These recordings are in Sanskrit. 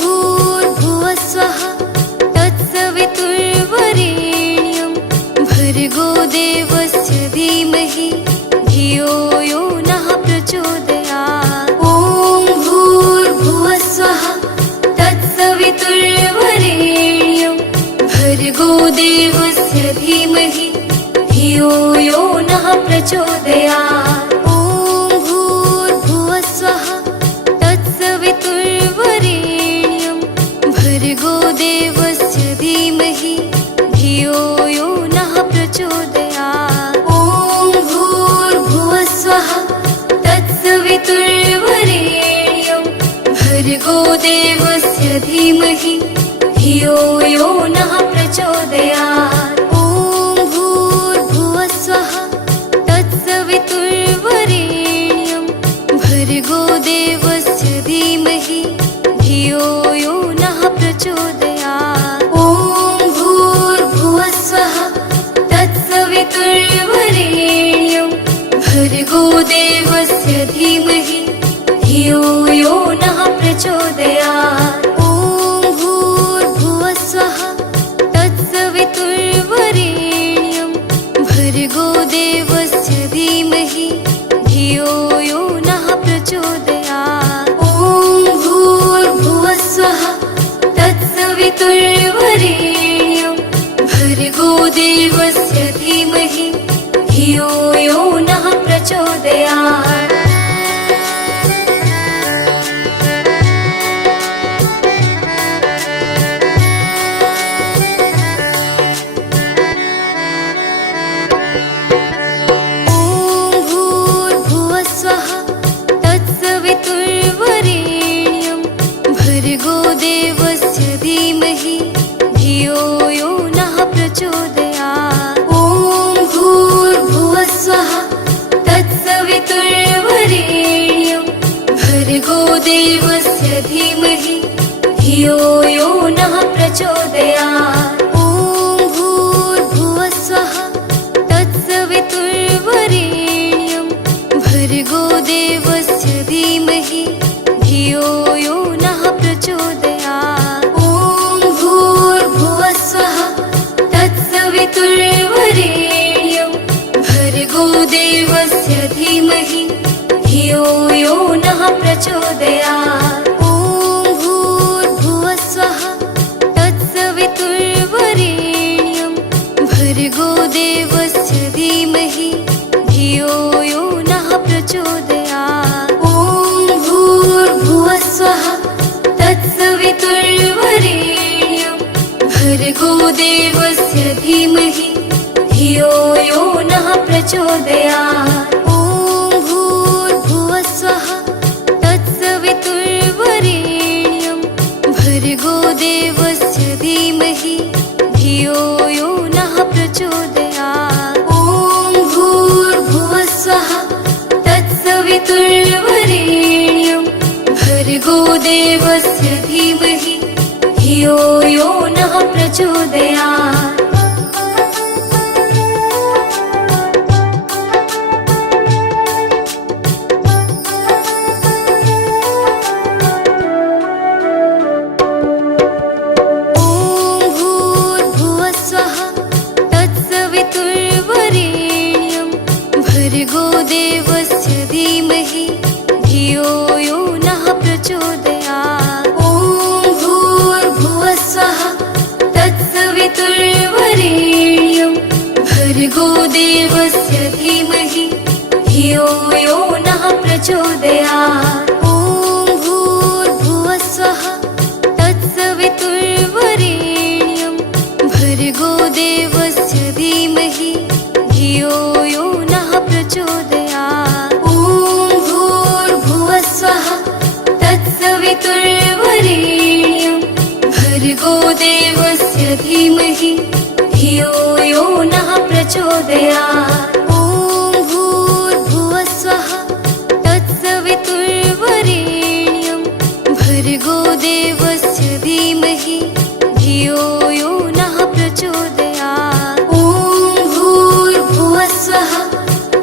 भूर्भुवः स्वः तत्सवितुर्वरेण्यं भर्गो देवस्य धीमहि धियो यो नः प्रचोदयात्। ॐ भूर्भुवः स्वः तत्सवितुर्वरेण्यं भर्गो देवस्य धीमहि धियो यो नः प्रचोदयात्। ॐ भूर्भुवः स्वः तत्सवितुर्वरेण्यं भर्गो देवस्य धीमहि धियो यो नः प्रचोदयात्। ॐ भूर्भुवः स्वः तत्सवितुर्वरेण्यं भर्गो देवस्य धीमहि धियो यो नः प्रचोदयात्। ॐ भूर्भुवः स्वः तत्सवितुर्वरेण्यं भर्गो देवस्य धीमहि धियो यो नः प्रचोदयात्। ॐ भूर्भुवः स्वः तत्सवितुर्वरेण्यं भर्गो देवस्य धीमहि धियो यो नः प्रचोदयात्। ॐ भूर्भुवः स्वः तत्सवितुर्वरेण्यं भर्गो देवस्य धीमहि धियो यो नः प्रचोदयात्। ॐ भूर्भुवः स्वः तत्सवितुर्वरेण्यं भर्गो देवस्य धीमहि धियो यो नः प्रचोदयात्। भर्गो देवस्य धीमहि धियो यो नः प्रचोदयात्। ॐ भूर्भुवः स्वः तत्सवितुर्वरेण्यं भर्गो देवस्य धीमहि धियो यो नः प्रचोदयात्। ॐ भूर्भुवः स्वः तत्सवितुर्वरेण्यं भर्गो देवस्य धीमहि धियो यो नः प्रचोदयात्। ॐ भूर्भुवः स्वः तत्सवितुर्वरेण्यं भर्गो देवस्य धीमहि धियो यो नः प्रचोदयात्। ॐ भूर्भुवः स्वः तत्सवितुर्वरेण्यं भर्गो देवस्य धीमहि धियो यो नः प्रचोदयात्। ॐ भूर्भुवः स्वः तत्सवितुर्वरेण्यं भर्गो देवस्य धीमहि धियो यो नः प्रचोदयात्। ॐ भूर्भुवः स्वः तत्सवितुर्वरेण्यं भर्गो देवस्य धीमहि धियो यो नः प्रचोदयात्। ॐ भूर्भुवः स्वः तत्सवितुर्वरेण्यं भर्गो देवस्य धीमहि धियो यो नः प्रचोदयात्। भर्गो देवस्य धीमहि धियो यो नः प्रचोदयात्। ॐ भूर्भुवः स्वः तत्सवितुर्वरेण्यं भर्गो देवस्य धीमहि धियो यो नः प्रचोदयात्। ॐ भूर्भुवः स्वः तत्सवितुर्वरेण्यं भर्गो देवस्य धीमहि धियो यो नः प्रचोदयात्। ॐ भूर्भुवः स्वः तत्सवितुर्वरेण्यं भर्गो देवस्य धीमहि धियो यो नः प्रचोदयात्। ॐ भूर्भुवः स्वः तत्सवितुर्वरेण्यं भर्गो देवस्य धीमहि धियो यो नः प्रचोदयात्। ॐ भूर्भुवः स्वः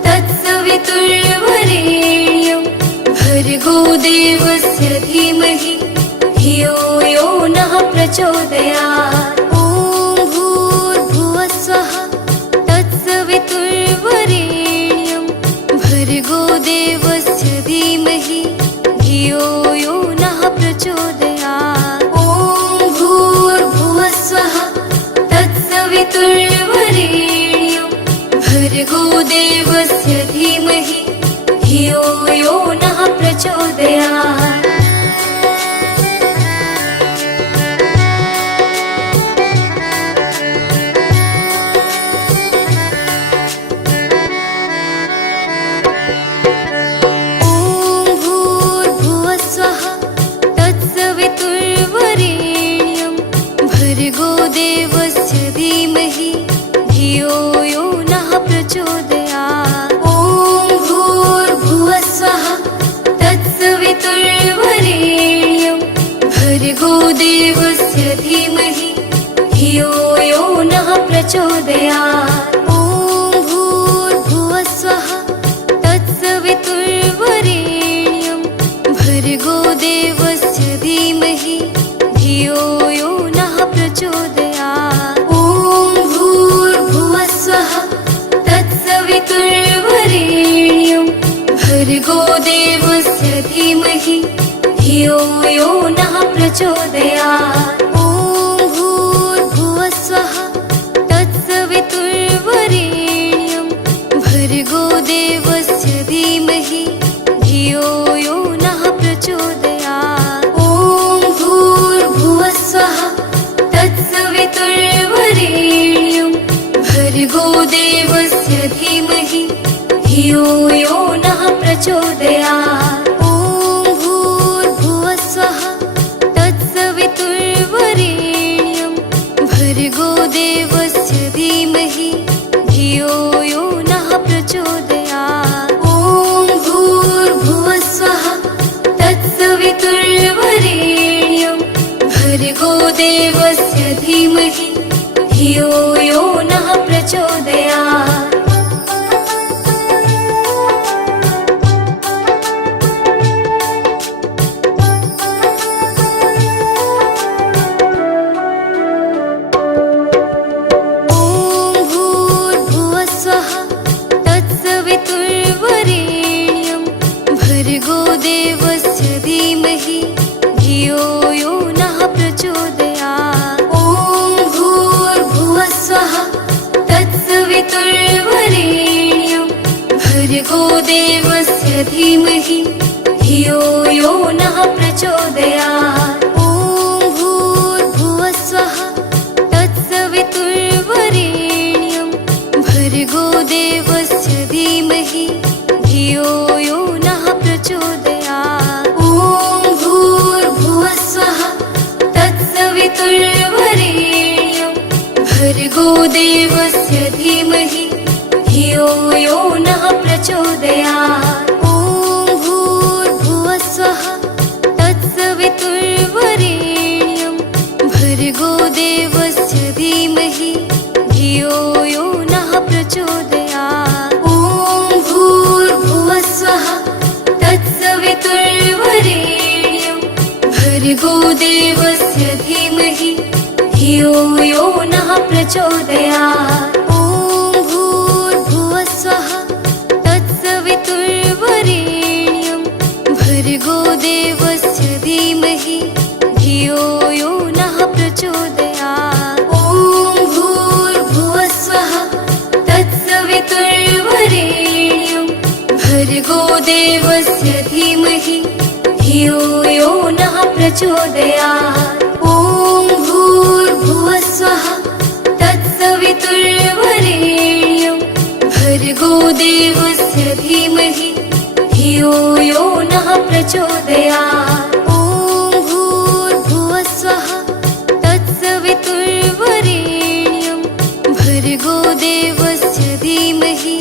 तत्सवितुर्वरेण्यं भर्गो देवस्य धीमहि धियो यो नः प्रचोदयात्। ॐ भूर्भुवस्वः तत्सवितुर्वरेण्यं भर्गो देवस्य धीमहि धियो यो नः प्रचोदयात्। ॐ भूर्भुवस्वः तत्सवितुर्वरेण्यं भर्गो देवस्य धीमहि धियो यो नः प्रचोदयात्। भर्गो देवस्य धीमहि धियो यो नः प्रचोदयात्। ॐ भूर्भुवस्वः तत्सवितुर्वरेण्यं भर्गो देवस्य धीमहि धियो यो नः प्रचोदयात्। ॐ भूर्भुवस्वः तत्सवितुर्वरेण्यं भर्गो देवस्य धीमहि धियो यो नः प्रचोदयात्। ॐ भूर्भुवस्वः तत्सवितुर्वरेण्यं भर्गो देवस्य धीमहि धियो यो नः प्रचोदयात्। ॐ भूर्भुवस्वः तत्सवितुर्वरेण्यं भर्गो देवस्य धीमहि धियो यो नः प्रचोदयात्। ॐ भूर्भुवस्वः तत्सवितुर्वरेण्यं भर्गो देवस्य धीमहि धियो यो नः प्रचोदयात्। ॐ भूर्भुवस्वः तत्सवितुर्वरेण्यं भर्गो देवस्य धीमहि धियो यो नः प्रचोदयात्। ॐ भूर्भुवस्वः तत्सवितुर्वरेण्यं भर्गो देवस्य धीमहि धियो यो नः प्रचोदयात्। ॐ भूर्भुवस्वः तत्सवितुर्वरेण्यं भर्गो देवस्य धीमहि धियो यो नः प्रचोदयात्। ॐ भूर्भुवस्वः तत्सवितुर्वरेण्यं भर्गो देवस्य धीमहि धियो यो नः प्रचोदयात्। ॐ भूर्भुवस्वः तत्सवितुर्वरेण्यं भर्गो देवस्य धीमहि धियो यो नः प्रचोदयात्। ॐ भूर्भुवस्वः तत्सवितुर्वरेण्यं भर्गो देवस्य धीमहि धियो यो नः प्रचोदयात्। ॐ भूर्भुवस्वः तत्सवितुर्वरेण्यं भर्गो देवस्य धीमहि धियो यो नः प्रचोदयात्। ॐ भूर्भुवस्वः तत्सवितुर्वरेण्यं भर्गो देवस्य धीमहि धियो यो नः प्रचोदयात्। ॐ भूर्भुवस्वः तत्सवितुर्वरेण्यं भर्गो देवस्य धीमहि धियो यो नः प्रचोदयात्। ॐ भूर्भुवस्वः तत्सवितुर्वरेण्यं भर्गो देवस्य धीमहि धियो यो नः प्रचोदयात्। ॐ भूर्भुवस्वः तत्सवितुर्वरेण्यं भर्गो देवस्य धीमहि धियो यो नः प्रचोदयात्। ॐ भूर्भुवस्वः तत्सवितुर्वरेण्यं भर्गो देवस्य धीमहि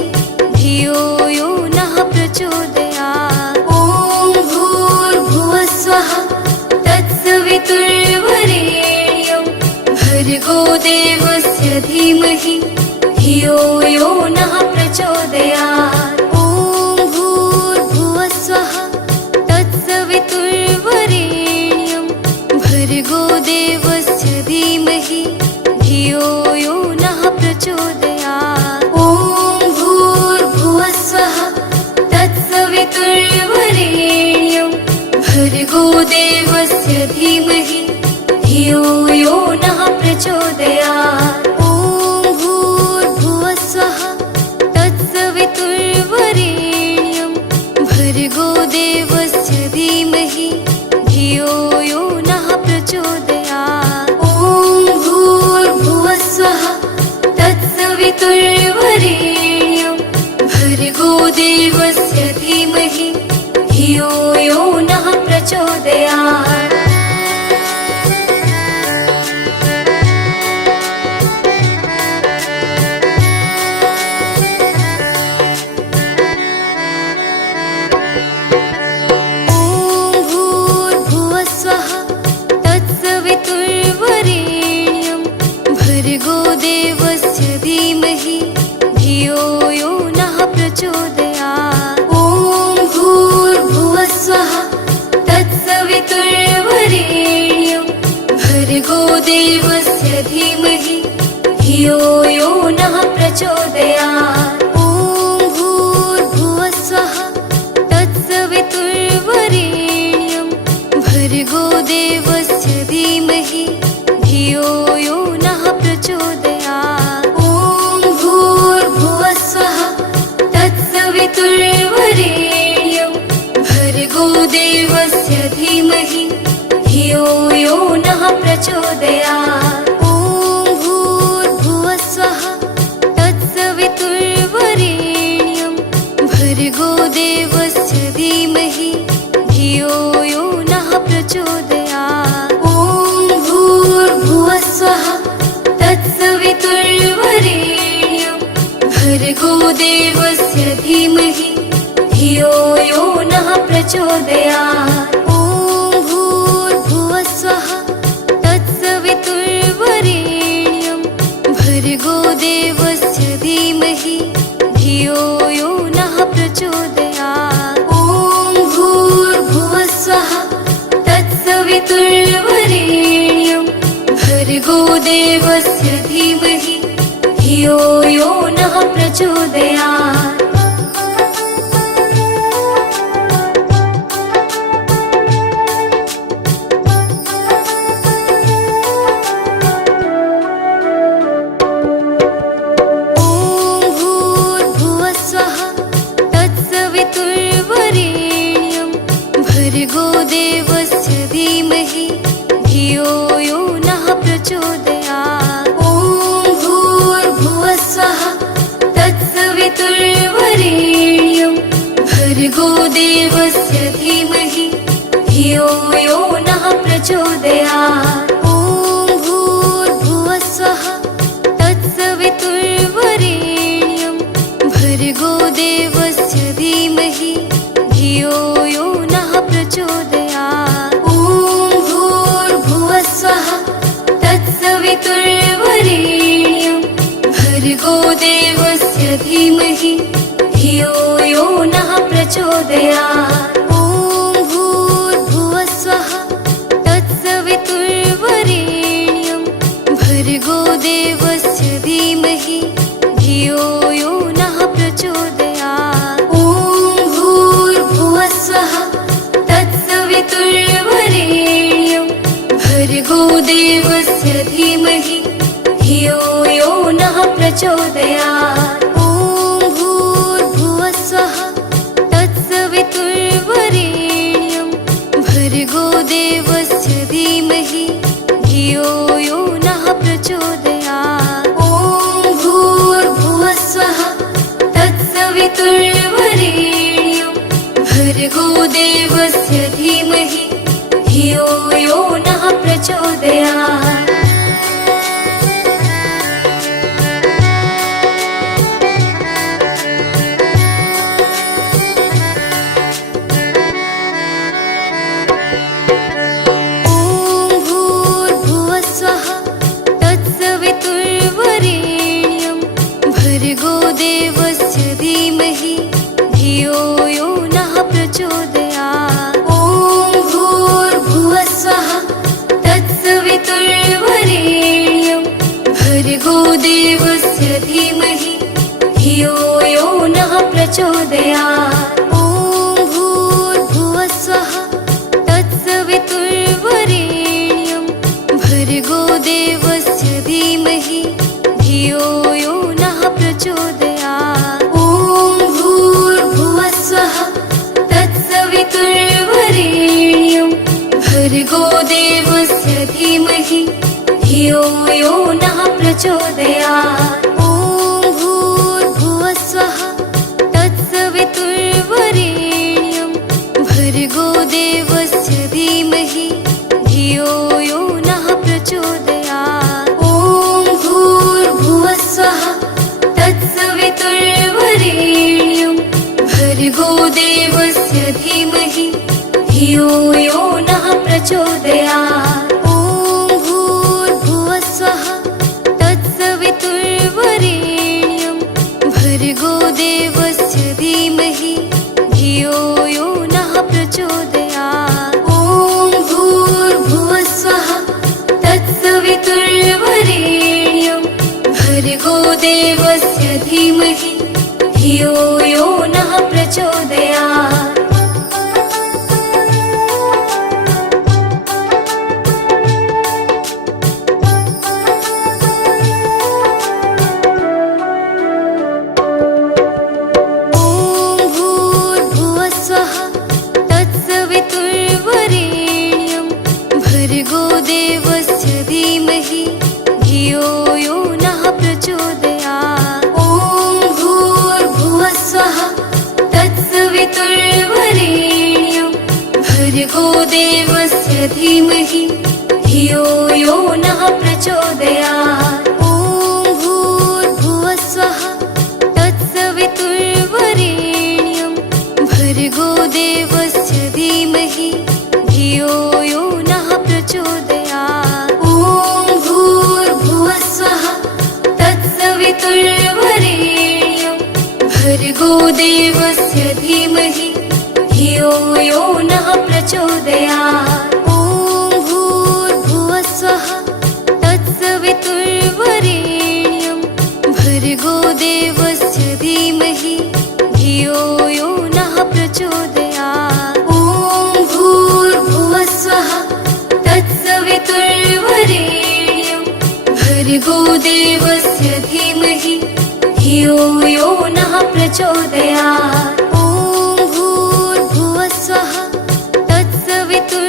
धियो यो नः प्रचोदयात्। ॐ भूर्भुवस्वः तत्सवितुर्वरेण्यं भर्गो देवस्य धीमहि धियो यो नः प्रचोदयात्। ॐ भूर्भुवस्वः तत्सवितुर्वरेण्यं धियो यो नः प्रचोदयात्। ॐ भूर्भुवः स्वः तत्सवितुर्वरेण्यं भर्गो देवस्य धीमहि धियो यो नः प्रचोदयात्। ॐ भूर्भुवः स्वः तत्सवितुर्वरेण्यं भर्गो देवस्य धीमहि धियो यो नः प्रचोदयात्। ॐ भूर्भुवः स्वः तत्सवितुर्वरेण्यं भर्गो देवस्य धीमहि धियो यो नः प्रचोदयात्। भर्गो देवस्य धीमहि धियो यो नः प्रचोदयात्। ॐ भूर्भुवः स्वः तत्सवितुर्वरेण्यं भर्गो देवस्य धीमहि धियो यो नः प्रचोदयात्। ॐ भूर्भुवः स्वः तत्सवितुर्वरेण्यं भर्गो देवस्य धीमहि धियो यो नः प्रचोदयात्। ॐ भूर्भुवः स्वः तत्सवितुर्वरेण्यं भर्गो देवस्य धीमहि धियो यो नः प्रचोदयात्। ॐ भूर्भुवः स्वः तत्सवितुर्वरेण्यं भर्गो देवस्य धीमहि धियो यो नः प्रचोदयात्। ॐ भूर्भुवः स्वः तत्सवितुर्वरेण्यं भर्गो देवस्य धीमहि धियो यो नः प्रचोदयात्। ॐ भूर्भुवः स्वः तत्सवितुर्वरेण्यं भर्गो देवस्य धीमहि धियो यो नः प्रचोदयात्। ॐ भूर्भुवः स्वः तत्सवितुर्वरेण्यं भर्गो देवस्य धीमहि धियो यो नः प्रचोदयात्। भर्गो देवस्य धीमहि धियो यो नः प्रचोदयात्। ॐ भूर्भुवः स्वः तत्सवितुर्वरेण्यं भर्गो देवस्य धीमहि धियो यो नः प्रचोदयात्। ॐ भूर्भुवः स्वः तत्सवितुर्वरेण्यं भर्गो देवस्य धीमहि धियो यो नः प्रचोदयात्। ॐ भूर्भुवः स्वः तत्सवितुर्वरेण्यं भर्गो देवस्य धीमहि धियो यो नः प्रचोदयात्। ॐ भूर्भुवः स्वः तत्सवितुर्वरेण्यं भर्गो देवस्य धीमहि धियो यो नः प्रचोदयात्। ॐ भूर्भुवः स्वः तत्सवितुर्वरेण्यं भर्गो देवस्य धीमहि धियो यो नः प्रचोदयात्। ॐ भूर्भुवः स्वः तत्सवितुर्वरेण्यं भर्गो देवस्य धीमहि धियो यो नः प्रचोदयात्। ॐ भूर्भुवः स्वः तत्सवितुर्वरेण्यं भर्गो देवस्य धीमहि धियो यो नः प्रचोदयात्। प्रचोदयात्। ॐ भूर्भुवः स्वः तत्सवितुर्वरेण्यं प्रचोदयात्। ॐ भूर्भुवः स्वः तत्सवितुर्वरेण्यं भर्गो देवस्य धीमहि धियो यो नः प्रचोदयात्। ॐ भूर्भुवः स्वः तत्सवितुर्वरेण्यं भर्गो देवस्य धीमहि धियो यो नः प्रचोदयात्। ॐ भूर्भुवः स्वः तत्सवितुर्वरेण्यं भर्गो देवस्य धीमहि धियो यो नः प्रचोदयात्। ॐ भूर्भुवः स्वः तत्सवितुर्वरेण्यं भर्गो देवस्य धीमहि धियो यो नः प्रचोदयात्। ॐ भूर्भुवः स्वः तत्सवितुर्वरेण्यं भर्गो देवस्य धीमहि धियो यो नः प्रचोदयात्। ॐ भूर्भुवः स्वः तत्सवितुर्वरेण्यं भर्गो देवस्य धीमहि धियो यो नः प्रचोदयात्। भर्गो देवस्य धीमहि धियो यो नः प्रचोदयात्। ॐ भूर्भुवः स्वः तत्सवितुर्वरेण्यं भर्गो देवस्य धीमहि धियो यो नः प्रचोदयात्। ॐ भूर्भुवः स्वः तत्सवितुर्वरेण्यं भर्गो देवस्य धीमहि धियो यो नः प्रचोदयात्। ॐ भूर्भुवः स्वः तत्सवितुर्वरेण्यं भर्गो देवस्य धीमहि धियो यो नः प्रचोदयात्। ॐ भूर्भुवः स्वः तत्सवितुर्वरेण्यं भर्गो देवस्य धीमहि धियो यो नः प्रचोदयात्। ॐ भूर्भुवः स्वः तत्सवितुर्वरेण्यं भर्गो देवस्य धीमहि धियो यो नः प्रचोदयात्। ॐ भूर्भुवः स्वः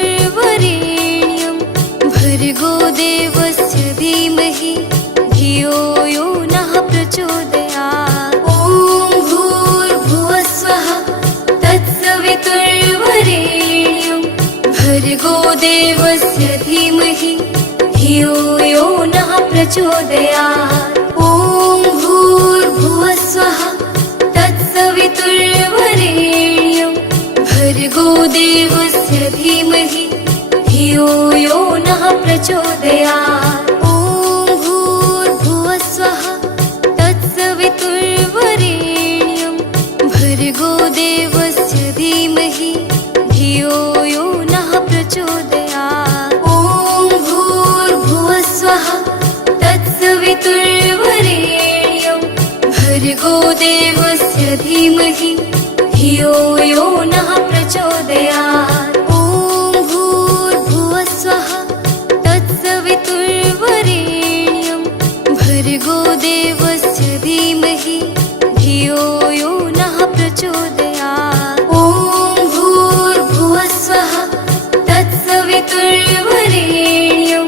तत्सवितुर्वरेण्यं भर्गो देवस्य धीमहि धियो यो नः प्रचोदयात्। ॐ भूर्भुवः स्वः तत्सवितुर्वरेण्यं भर्गो देवस्य धीमहि धियो यो नः प्रचोदयात्। ॐ भूर्भुवः स्वः तत्सवितुर्वरेण्यं भर्गो देवस्य धीमहि धियो यो नः प्रचोदयात्। ॐ भूर्भुवः स्वः तत्सवितुर्वरेण्यं भर्गो देवस्य धीमहि धियो यो नः प्रचोदयात्। ॐ भूर्भुवः स्वः तत्सवितुर्वरेण्यं भर्गो देवस्य धीमहि धियो यो नः प्रचोदयात्। ॐ भूर्भुवः स्वः तत्सवितुर्वरेण्यं भर्गो देवस्य धीमहि धियो यो नः प्रचोदयात्। ॐ भूर्भुवः स्वः तत्सवितुर्वरेण्यं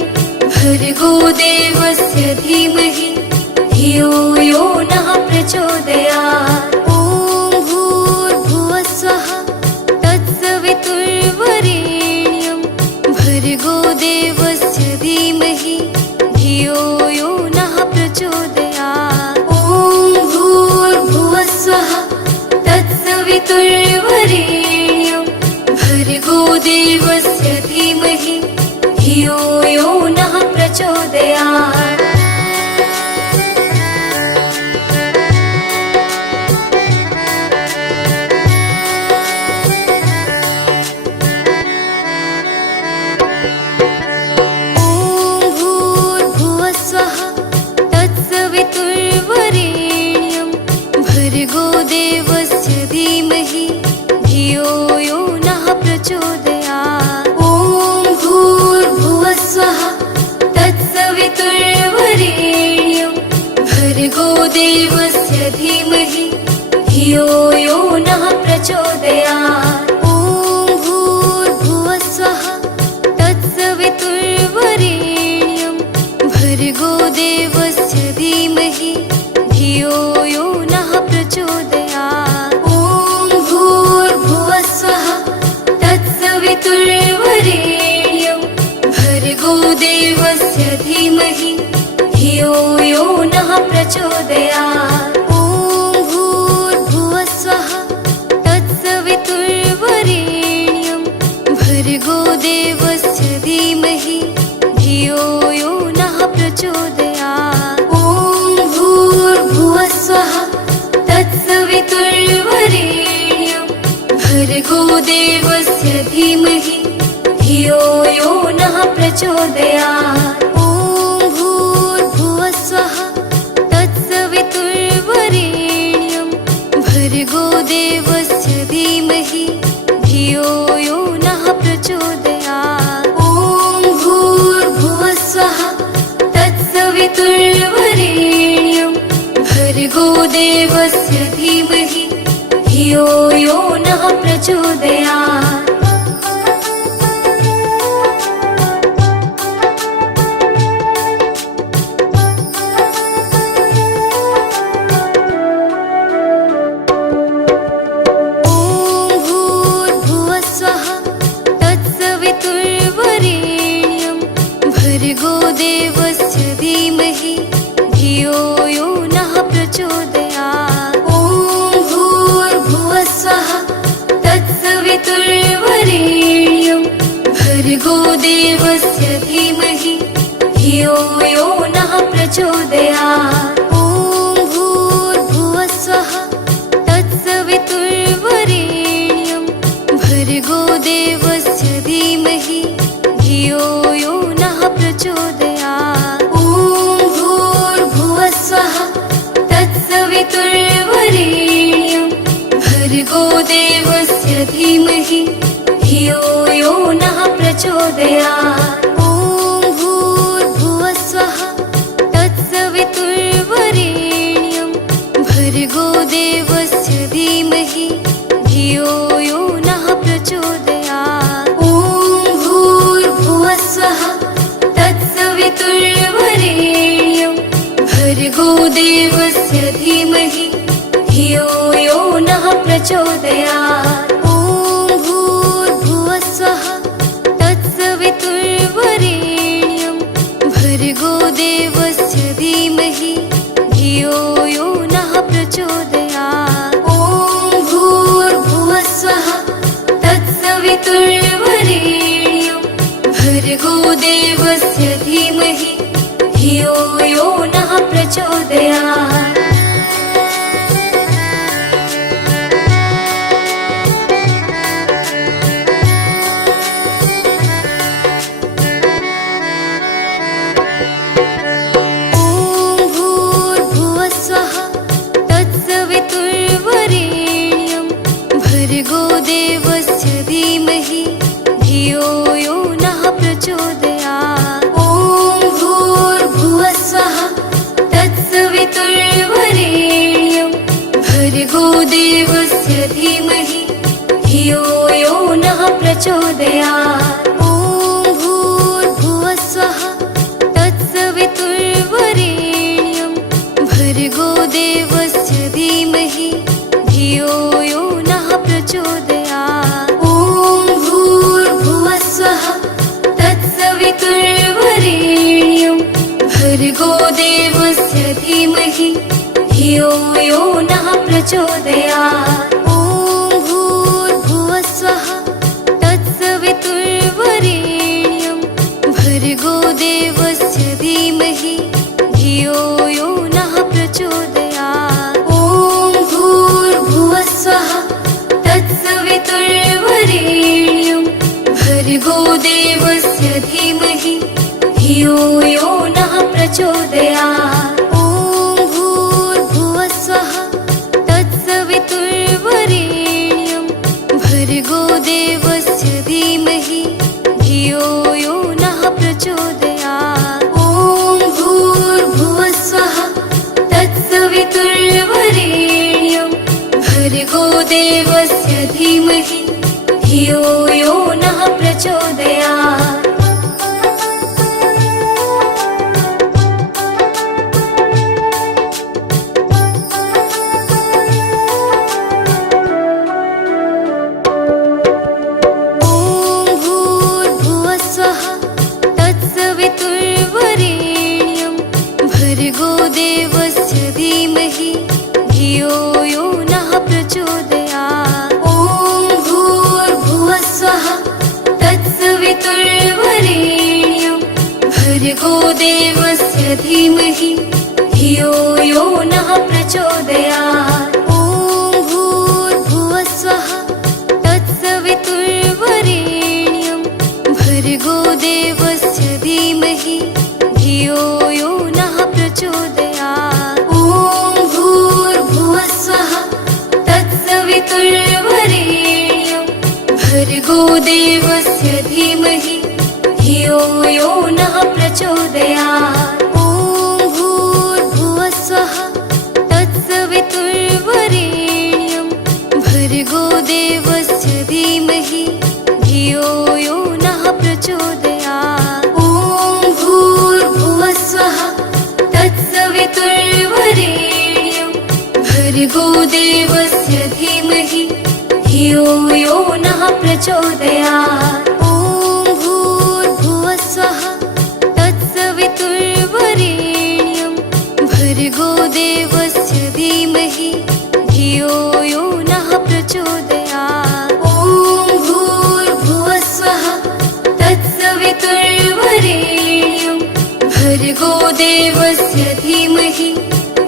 भर्गो देवस्य धीमहि धियो यो नः प्रचोदयात्। ॐ भूर्भुवः स्वः तत्सवितुर्वरेण्यं भर्गो देवस्य धीमहि धियो यो नः प्रचोदयात्। ॐ भूर्भुवः स्वः तत्सवितुर्वरेण्यं भर्गो देवस्य धीमहि धियो यो नः प्रचोदयात्। भर्गो देवस्य धियो यो नः प्रचोदयात्। ॐ भूर्भुवः स्वः तत्सवितुर्वरेण्यं भर्गो देवस्य धीमहि धियो यो नः प्रचोदयात्। ॐ भूर्भुवः स्वः तत्सवितुर्वरेण्यं भर्गो देवस्य धीमहि धियो यो नः प्रचोदयात्। ॐ भूर्भुवः स्वः तत्सवितुर्वरेण्यं भर्गो देवस्य धीमहि धियो यो नः प्रचोदयात्। ॐ भूर्भुवः स्वः तत्सवितुर्वरेण्यं भर्गो देवस्य धीमहि धियो यो नः प्रचोदयात्। ॐ भूर्भुवः स्वः तत्सवितुर्वरेण्यं भर्गो देवस्य धीमहि धियो यो नः प्रचोदयात्। ॐ भूर्भुवः स्वः तत्सवितुर्वरेण्यं भर्गो देवस्य धीमहि धियो यो नः प्रचोदयात्। भर्गो देवस्य धीमहि धियो यो नः प्रचोदयात्। ॐ भूर्भुवः स्वः तत्सवितुर्वरेण्यं भर्गो देवस्य धीमहि धियो यो नः प्रचोदयात्। ॐ भूर्भुवः स्वः तत्सवितुर्वरेण्यं भर्गो देवस्य धीमहि धियो यो नः प्रचोदयात्। ॐ भूर्भुवः स्वः तत्सवितुर्वरेण्यं भर्गो देवस्य धीमहि धियो यो नः प्रचोदयात्। ॐ भूर्भुवः स्वः तत्सवितुर्वरेण्यं भर्गो देवस्य धीमहि धियो यो नः प्रचोदयात्। ॐ भूर्भुवः स्वः तत्सवितुर्वरेण्यं भर्गो देवस्य धीमहि धियो यो नः प्रचोदयात्। ॐ भूर्भुवः स्वः तत्सवितुर्वरेण्यं भर्गो देवस्य धीमहि धियो यो नः प्रचोदयात्। ॐ भूर्भुवः स्वः तत्सवितुर्वरेण्यं भर्गो देवस्य धीमहि धियो यो नः प्रचोदयात्। ॐ भूर्भुवः स्वः तत्सवितुर्वरेण्यं भर्गो देवस्य धीमहि धियो यो नः प्रचोदयात्। ॐ भूर्भुवः स्वः तत्सवितुर्वरेण्यं भर्गो देवस्य धीमहि धियो यो नः प्रचोदयात्। ॐ भूर्भुवः स्वः तत्सवितुर्वरेण्यं भर्गो देवस्य धीमहि धियो यो नः प्रचोदयात्। ॐ भूर्भुवः स्वः तत्सवितुर्वरेण्यं भर्गो देवस्य धीमहि धियो यो नः प्रचोदयात्। ॐ भूर्भुवः स्वः तत्सवितुर्वरेण्यं भर्गो देवस्य धीमहि धियो यो नः प्रचोदयात्। ॐ भूर्भुवः स्वः तत्सवितुर्वरेण्यं भर्गो देवस्य धीमहि धियो यो नः प्रचोदयात्। ॐ भूर्भुवः स्वः तत्सवितुर्वरेण्यं भर्गो देवस्य धीमहि धियो यो नः प्रचोदयात्। ॐ भूर्भुवः स्वः तत्सवितुर्वरेण्यं भर्गो देवस्य धीमहि धियो यो नः प्रचोदयात्। ॐ भूर्भुवः स्वः तत्सवितुर्वरेण्यं भर्गो देवस्य धीमहि धियो यो नः प्रचोदयात्। ॐ भूर्भुवः स्वः तत्सवितुर्वरेण्यं भर्गो देवस्य धीमहि धियो यो नः प्रचोदयात्। ॐ भूर्भुवः स्वः तत्सवितुर्वरेण्यं भर्गो देवस्य धीमहि धियो यो नः प्रचोदयात्। ॐ भूर्भुवः स्वः तत्सवितुर्वरेण्यं भर्गो देवस्य धीमहि धियो यो नः प्रचोदयात्। ॐ भूर्भुवः स्वः तत्सवितुर्वरेण्यं भर्गो देवस्य धीमहि धियो यो नः प्रचोदयात्। ॐ भूर्भुवः स्वः तत्सवितुर्वरेण्यं भर्गो देवस्य धीमहि धियो यो नः प्रचोदयात्। ॐ भूर्भुवः स्वः तत्सवितुर्वरेण्यं भर्गो देवस्य धीमहि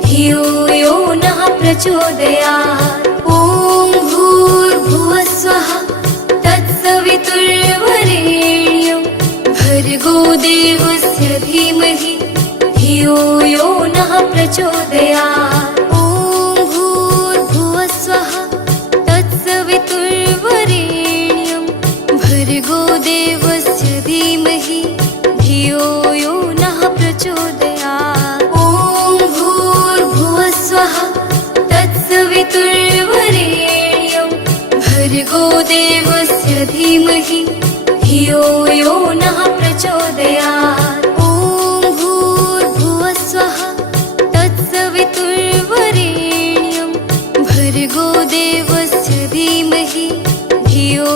धियो यो नः प्रचोदयात्। ॐ भूर्भुवः स्वः तत्सवितुर्वरेण्यं भर्गो देवस्य धीमहि धियो यो नः प्रचोदयात्। ॐ भूर्भुवः स्वः तत्सवितुर्वरेण्यं भर्गो देवस्य धीमहि धियो यो नः प्रचोदयात्। ॐ भूर्भुवः स्वः तत्सवितुर्वरेण्यं भर्गो देवस्य धीमहि धियो यो नः प्रचोदयात्। ॐ भूर्भुवः स्वः तत्सवितुर्वरेण्यं भर्गो देवस्य धीमहि धियो